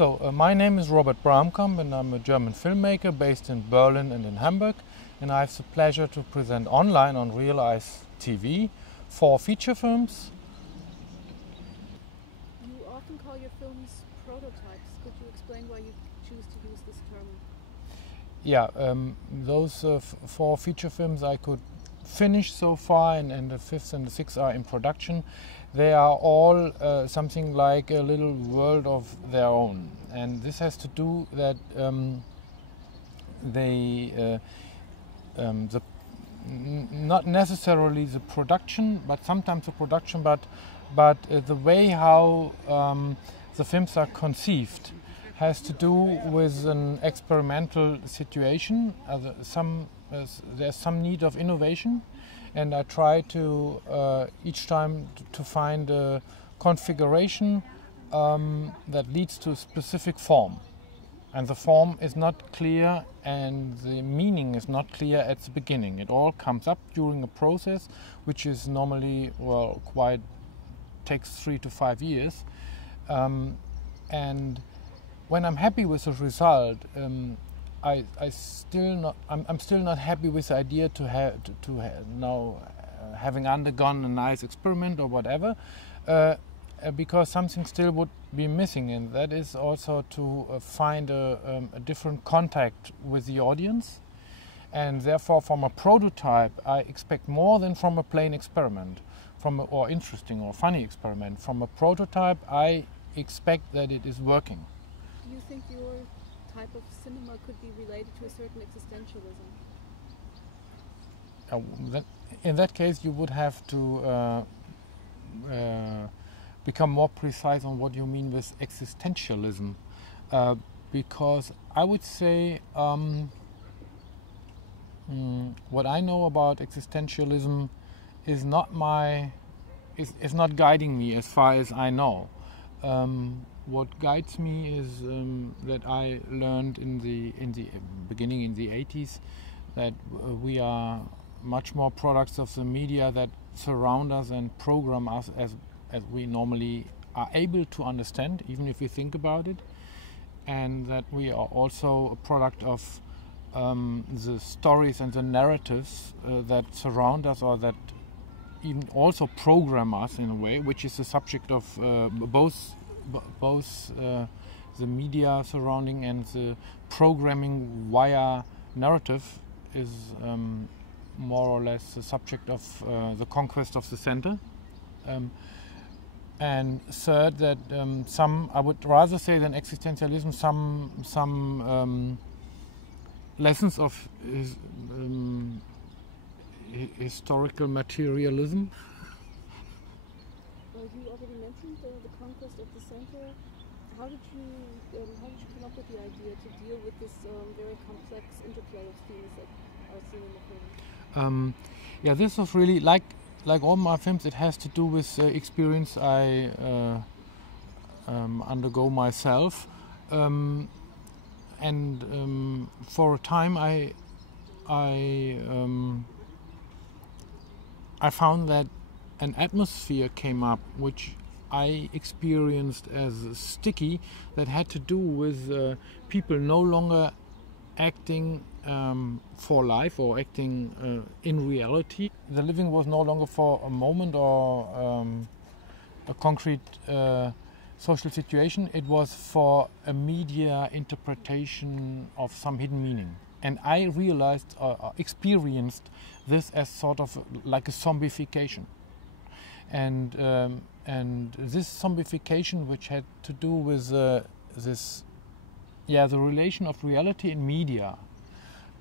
My name is Robert Bramkamp and I'm a German filmmaker based in Berlin and in Hamburg, and I have the pleasure to present online on Real Eyes TV 4 feature films. You often call your films prototypes. Could you explain why you choose to use this term? Yeah, those 4 feature films I could finish so far, and the 5th and the 6th are in production. They are all something like a little world of their own, and this has to do that not necessarily the production, but sometimes the production, but the way how the films are conceived has to do with an experimental situation. There's some need of innovation, and I try to each time to find a configuration that leads to a specific form. And the form is not clear and the meaning is not clear at the beginning. It all comes up during a process which is normally, takes 3 to 5 years. And when I'm happy with the result, I'm still not happy with the idea having undergone a nice experiment or whatever, because something still would be missing, and that is also to find a different contact with the audience. And therefore, from a prototype, I expect more than from a plain experiment, or interesting or funny experiment. From a prototype, I expect that it is working. Do you think your type of cinema could be related to a certain existentialism? In that case, you would have to become more precise on what you mean with existentialism, because I would say what I know about existentialism is not guiding me as far as I know. What guides me is that I learned in the beginning, in the 80s, that we are much more products of the media that surround us and program us as we normally are able to understand, even if we think about it, and that we are also a product of the stories and the narratives that surround us, or that even also program us in a way, which is the subject of both the media surrounding and the programming via narrative is more or less the subject of the conquest of the center. And third, that I would rather say than existentialism, some lessons of historical materialism. You already mentioned the conquest of the center. How did you come up with the idea to deal with this very complex interplay of themes that are seen in the film? Yeah, this was really like all my films. It has to do with experience I undergo myself, and for a time I found that an atmosphere came up which I experienced as sticky, that had to do with people no longer acting for life or acting in reality. The living was no longer for a moment or a concrete social situation. It was for a media interpretation of some hidden meaning. And I realized, experienced this as sort of like a zombification. And this zombification, which had to do with the relation of reality and media,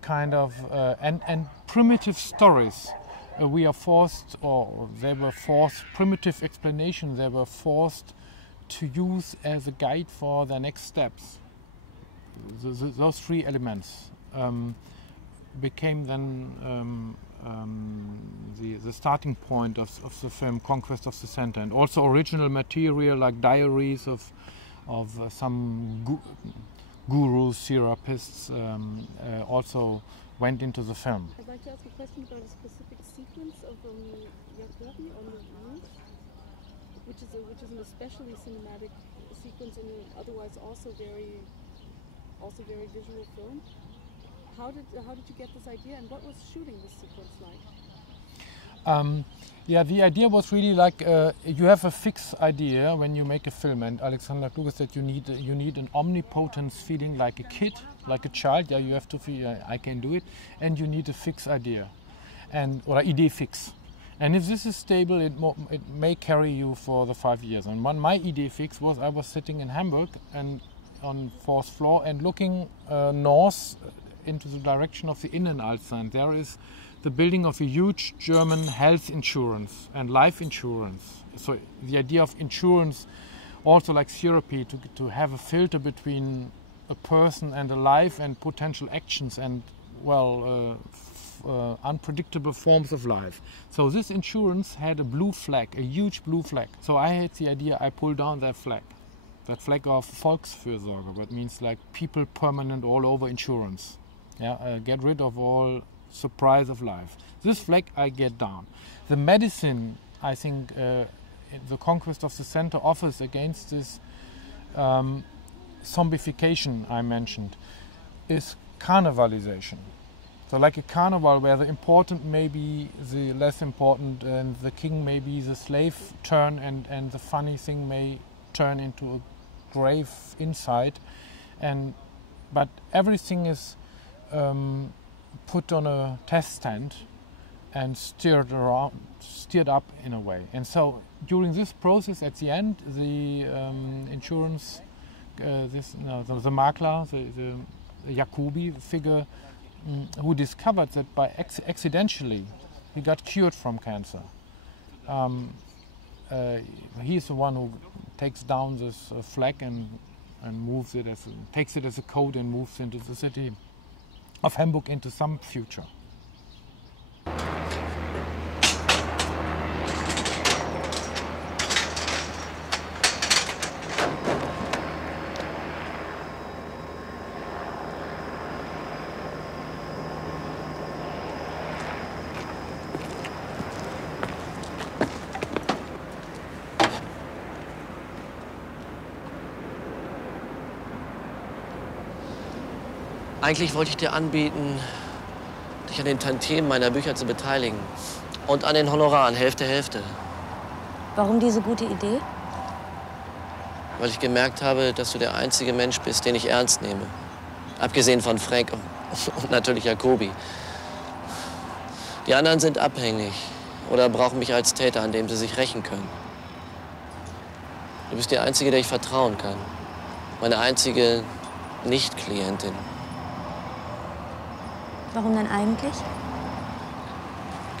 kind of, and primitive stories. We are forced, or they were forced, primitive explanation, they were forced to use as a guide for their next steps. Those 3 elements became then the starting point of the film Conquest of the Center, and also original material like diaries of some gurus, therapists also went into the film. I'd like to ask a question about a specific sequence of Jacobi on the roof. which is an especially cinematic sequence in an otherwise also very visual film. How did you get this idea, and what was shooting this sequence like? Yeah, the idea was really like you have a fixed idea when you make a film, and Alexander Kluge said you need an omnipotence feeling like a kid, like a child. Yeah, you have to feel I can do it, and you need a fixed idea, or idea fix. And if this is stable, it may carry you for the 5 years. And my idea fix was I was sitting in Hamburg and on 4th floor and looking north into the direction of the Innenalster. And there is the building of a huge German health insurance and life insurance. So the idea of insurance, also like therapy, to have a filter between a person and a life and potential actions and, unpredictable forms of life. So this insurance had a blue flag, a huge blue flag. So I had the idea, I pulled down that flag of Volksfürsorge, that means like people permanent all over insurance. Yeah, get rid of all surprise of life. This flag I get down. The medicine, I think, the conquest of the center offers against this zombification I mentioned is carnivalization. So like a carnival where the important may be the less important, and the king may be the slave turn, and the funny thing may turn into a grave inside. But everything is put on a test stand and steered up in a way. And so during this process, at the end, the insurance, the Makler, the Jacobi figure, who discovered that by accidentally he got cured from cancer. He's the one who takes down this flag and moves it takes it as a code and moves into the city of Hamburg into some future. Eigentlich wollte ich dir anbieten, dich an den Tantiemen meiner Bücher zu beteiligen. Und an den Honoraren, Hälfte, Hälfte. Warum diese gute Idee? Weil ich gemerkt habe, dass du der einzige Mensch bist, den ich ernst nehme. Abgesehen von Frank und natürlich Jacobi. Die anderen sind abhängig oder brauchen mich als Täter, an dem sie sich rächen können. Du bist die Einzige, der ich vertrauen kann. Meine einzige Nicht-Klientin. Warum denn eigentlich?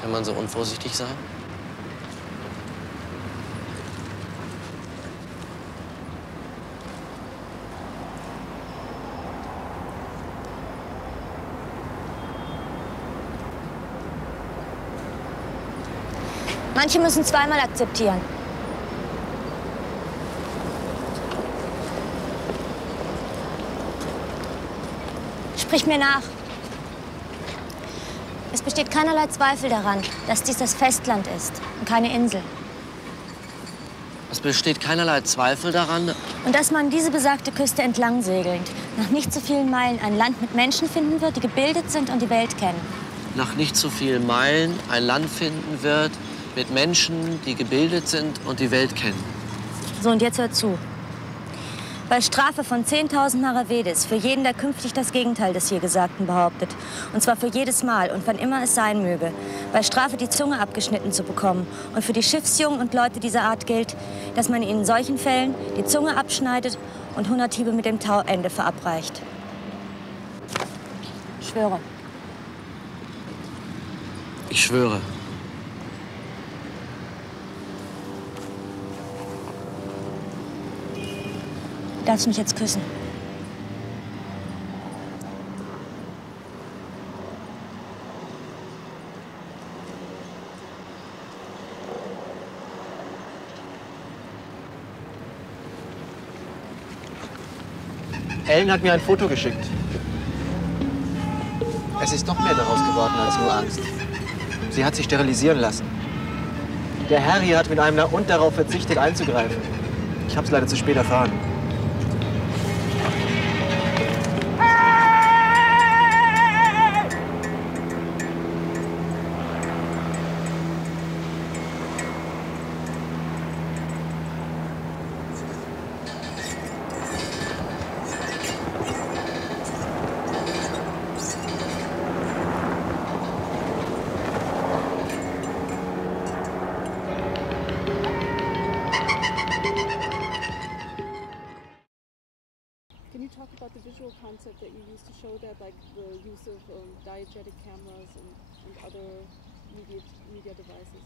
Kann man so unvorsichtig sein? Manche müssen zweimal akzeptieren. Sprich mir nach. Es besteht keinerlei Zweifel daran, dass dies das Festland ist und keine Insel. Es besteht keinerlei Zweifel daran. Und dass man diese besagte Küste entlang segelnd nach nicht so vielen Meilen ein Land mit Menschen finden wird, die gebildet sind und die Welt kennen. Nach nicht so vielen Meilen ein Land finden wird mit Menschen, die gebildet sind und die Welt kennen. So, und jetzt hört zu. Bei Strafe von 10.000 Maravedis für jeden, der künftig das Gegenteil des hier Gesagten behauptet. Und zwar für jedes Mal und wann immer es sein möge. Bei Strafe die Zunge abgeschnitten zu bekommen. Und für die Schiffsjungen und Leute dieser Art gilt, dass man ihnen in solchen Fällen die Zunge abschneidet und 100 Hiebe mit dem Tauende verabreicht. Ich schwöre. Ich schwöre. Du darfst mich jetzt küssen. Ellen hat mir ein Foto geschickt. Es ist doch mehr daraus geworden als nur Angst. Sie hat sich sterilisieren lassen. Der Herr hier hat mit einem und darauf verzichtet einzugreifen. Ich habe es leider zu spät erfahren. Can you talk about the visual concept that you used to show that, like the use of diegetic cameras and other media devices?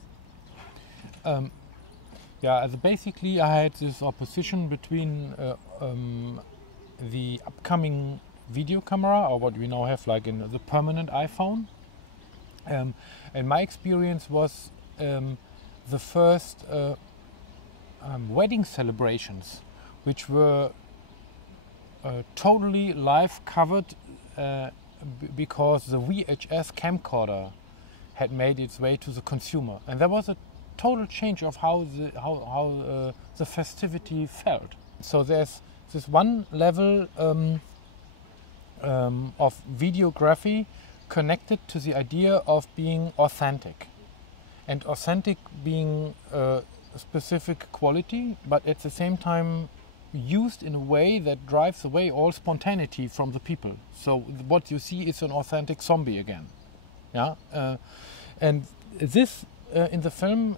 Yeah, basically I had this opposition between the upcoming video camera, or what we now have like in the permanent iPhone. And my experience was the first wedding celebrations, which were totally live covered because the VHS camcorder had made its way to the consumer, and there was a total change of how the festivity felt. So there's this one level of videography connected to the idea of being authentic, and authentic being a specific quality, but at the same time used in a way that drives away all spontaneity from the people. So what you see is an authentic zombie again. Yeah, and this in the film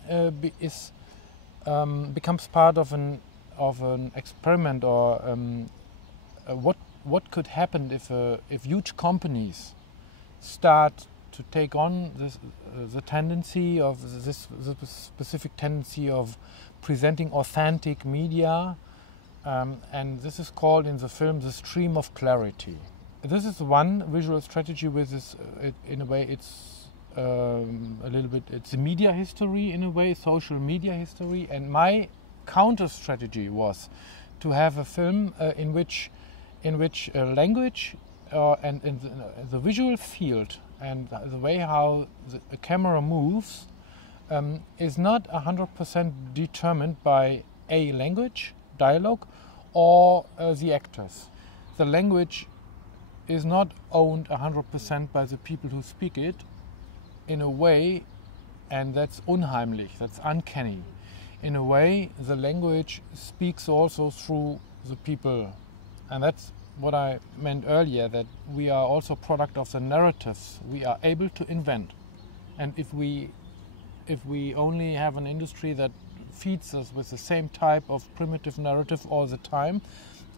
becomes part of an experiment, or what could happen if huge companies start to take on the tendency of the specific tendency of presenting authentic media. And this is called in the film the stream of clarity. This is one visual strategy with this, in a way it's a little bit, it's a media history in a way, social media history. And my counter strategy was to have a film in which language and in the visual field and the way how the camera moves is not 100% determined by a language, dialogue, or the actors. The language is not owned 100% by the people who speak it in a way, and that's unheimlich, that's uncanny. In a way, the language speaks also through the people, and that's what I meant earlier, that we are also a product of the narratives we are able to invent. And if we only have an industry that feeds us with the same type of primitive narrative all the time,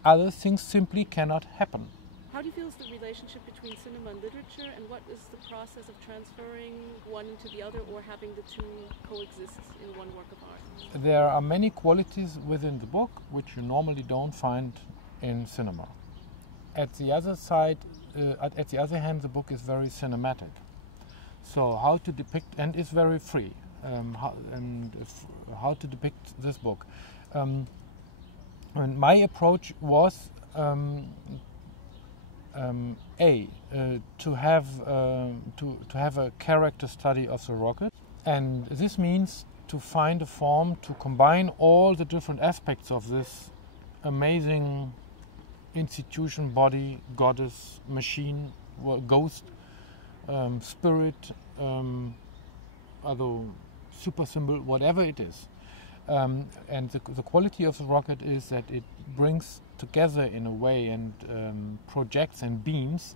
other things simply cannot happen. How do you feel is the relationship between cinema and literature, and what is the process of transferring one into the other, or having the two coexist in one work of art? There are many qualities within the book which you normally don't find in cinema. At the other side, at the other hand, the book is very cinematic. So how to depict, and is very free. How to depict this book. And my approach was to have a character study of the rocket, and this means to find a form to combine all the different aspects of this amazing institution, body, goddess, machine, ghost, spirit, other super symbol, whatever it is. And the quality of the rocket is that it brings together in a way and projects and beams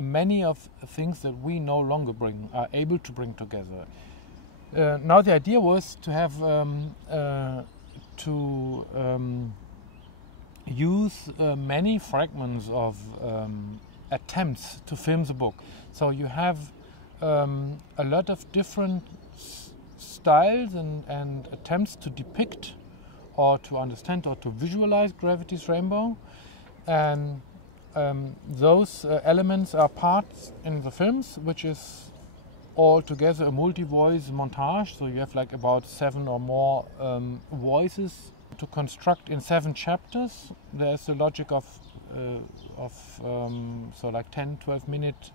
many of things that we no longer are able to bring together. Now the idea was to have use many fragments of attempts to film the book. So you have a lot of different styles and attempts to depict or to understand or to visualize gravity's rainbow, and those elements are parts in the films, which is all together a multi-voice montage. So you have like about 7 or more voices to construct in 7 chapters. There's the logic of so like 10-12 minute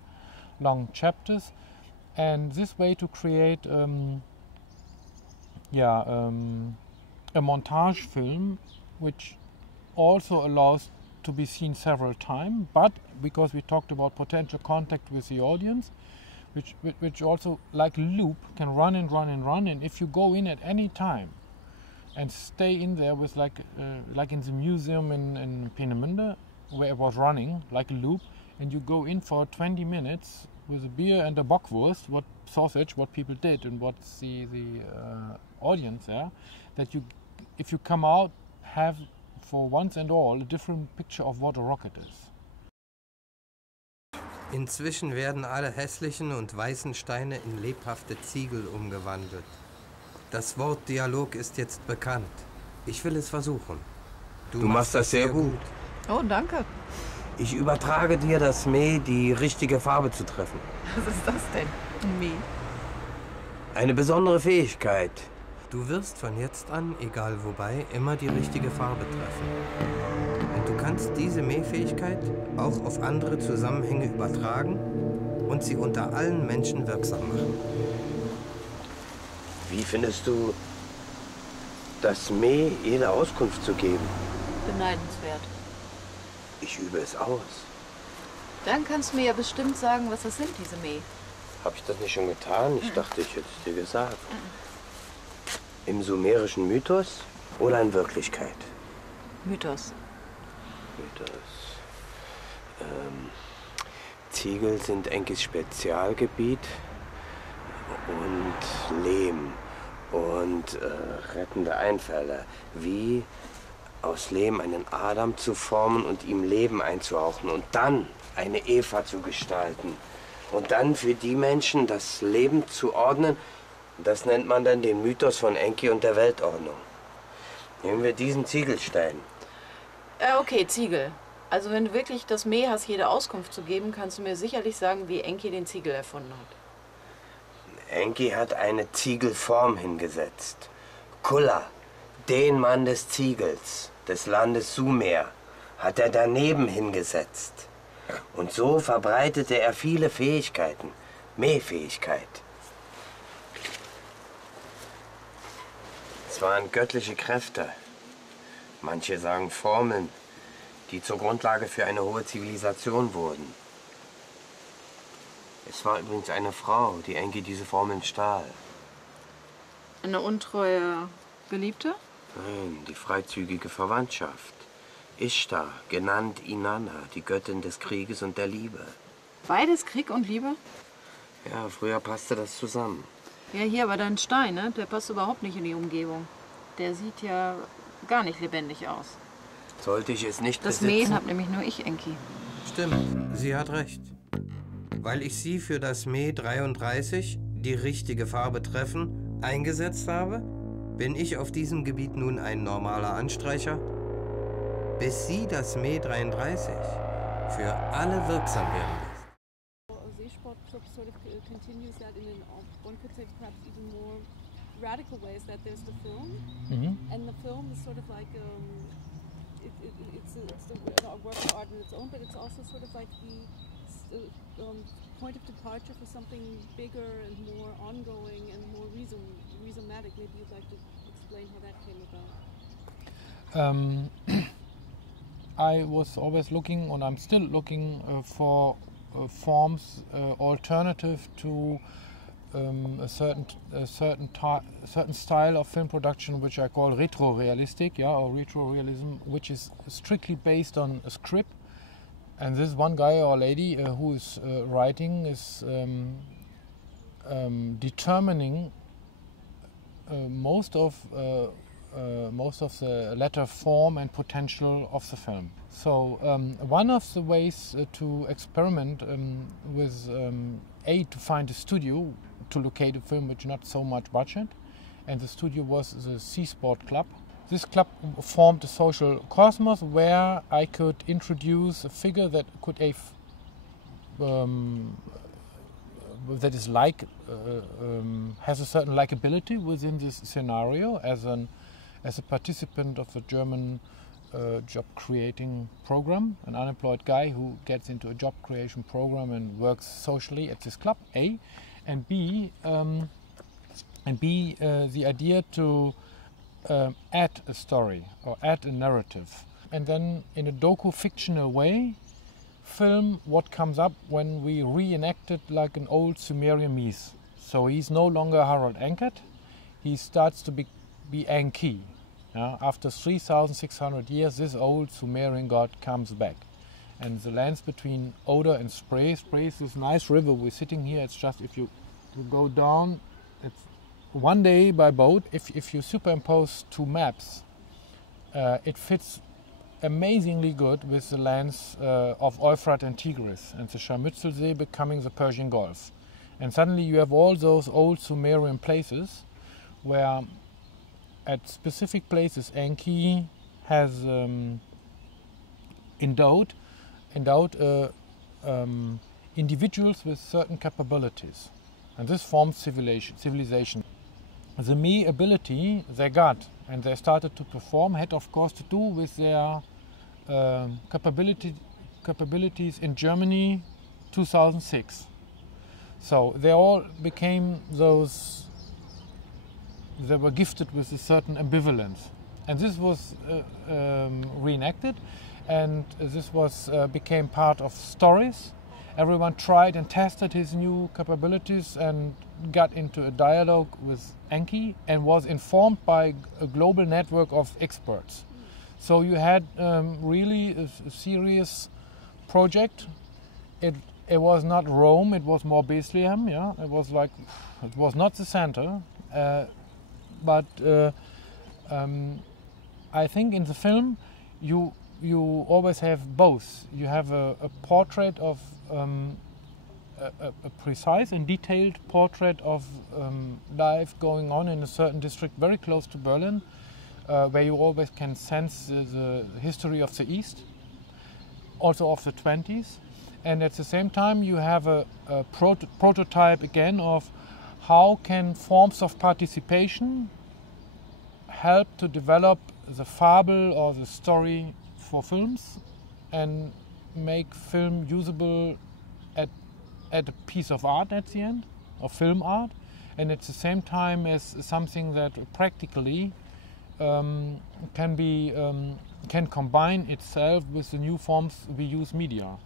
long chapters, And this way to create a montage film which also allows to be seen several times, but because we talked about potential contact with the audience, which also, like a loop, can run and run and run, and if you go in at any time and stay in there with like in the museum in Peenemünde, where it was running like a loop, and you go in for 20 minutes with a beer and a bockwurst, what sausage, what people did, and what's the audience there, that you, if you come out, have for once and all a different picture of what a rocket is. Inzwischen werden alle hässlichen und weißen Steine in lebhafte Ziegel umgewandelt. Das Wort Dialog ist jetzt bekannt. Ich will es versuchen. Du machst das sehr gut. Oh, danke. Ich übertrage dir das Meh, die richtige Farbe zu treffen. Was ist das denn? Ein Meh? Eine besondere Fähigkeit. Du wirst von jetzt an, egal wobei, immer die richtige Farbe treffen. Und du kannst diese Mähfähigkeit auch auf andere Zusammenhänge übertragen und sie unter allen Menschen wirksam machen. Wie findest du das Meh, jede Auskunft zu geben? Beneidenswert. Ich übe es aus. Dann kannst du mir ja bestimmt sagen, was das sind, diese Meh. Habe ich das nicht schon getan? Ich dachte, ich hätte es dir gesagt. Im sumerischen Mythos oder in Wirklichkeit? Mythos. Mythos. Ziegel sind Enkis Spezialgebiet und Lehm und rettende Einfälle. Wie aus Lehm einen Adam zu formen und ihm Leben einzuhauchen und dann eine Eva zu gestalten. Und dann für die Menschen das Leben zu ordnen. Das nennt man dann den Mythos von Enki und der Weltordnung. Nehmen wir diesen Ziegelstein. Okay, Ziegel. Also wenn du wirklich das Meh hast, jede Auskunft zu geben, kannst du mir sicherlich sagen, wie Enki den Ziegel erfunden hat. Enki hat eine Ziegelform hingesetzt. Kulla, den Mann des Ziegels, des Landes Sumer, hat er daneben hingesetzt. Und so verbreitete er viele Fähigkeiten, Mähfähigkeit. Es waren göttliche Kräfte. Manche sagen Formeln, die zur Grundlage für eine hohe Zivilisation wurden. Es war übrigens eine Frau, die Enki diese Formeln stahl. Eine untreue Geliebte? Nein, die freizügige Verwandtschaft. Ishtar, genannt Inanna, die Göttin des Krieges und der Liebe. Beides, Krieg und Liebe? Ja, früher passte das zusammen. Ja, hier aber dein Stein, ne? Der passt überhaupt nicht in die Umgebung. Der sieht ja gar nicht lebendig aus. Sollte ich es nicht Das besitzen? Mähen hab nämlich nur ich, Enki. Stimmt, sie hat recht. Weil ich sie für das Meh 33, die richtige Farbe treffen, eingesetzt habe, bin ich auf diesem Gebiet nun ein normaler Anstreicher, bis sie das Meh 33 für alle wirksam werden lässt. Seesport Club sort of continues that in one could say perhaps even more radical ways, that there's the film, and the film is sort of like it's a work of art in its own, but it's also sort of like the point of departure for something bigger and more ongoing and more rhizomatic. Maybe you'd like to explain how that came about. I was always looking, and I'm still looking for forms alternative to a certain style of film production, which I call retro-realistic, or retro-realism, which is strictly based on a script. And this one guy or lady who is writing is determining most of the latter form and potential of the film. So one of the ways to experiment with to find a studio to locate a film with not so much budget, and the studio was the Seasport Club. This club formed a social cosmos where I could introduce a figure that could that is like has a certain likability within this scenario as a participant of the German job creating program, an unemployed guy who gets into a job creation program and works socially at this club, and B, the idea to add a story or add a narrative, and then in a docu-fictional way film what comes up when we reenact it like an old Sumerian myth. So he's no longer Harald Enkert, he starts to be Enki. After 3,600 years, this old Sumerian god comes back. And the lands between Oder and Spree is this nice river. We're sitting here, it's just, if you go down, it's one day by boat. If you superimpose two maps, it fits amazingly good with the lands of Euphrat and Tigris, and the Scharmützelsee becoming the Persian Gulf. And suddenly you have all those old Sumerian places where at specific places Enki has endowed individuals with certain capabilities, and this forms civilization. The me ability they got and they started to perform had of course to do with their capabilities in Germany 2006. So they all became those, they were gifted with a certain ambivalence, and this was reenacted, and this was became part of stories. Everyone tried and tested his new capabilities and got into a dialogue with Enki and was informed by a global network of experts. So you had really a serious project. It was not Rome, it was more Bethlehem. Yeah, it was like, it was not the center, but I think in the film you always have both. You have a portrait of a precise and detailed portrait of life going on in a certain district very close to Berlin, where you always can sense the history of the East, also of the 20s. And at the same time you have a prototype again of how can forms of participation help to develop the fable or the story for films and make film usable at a piece of art at the end, of film art, and at the same time as something that practically can combine itself with the new forms we use media.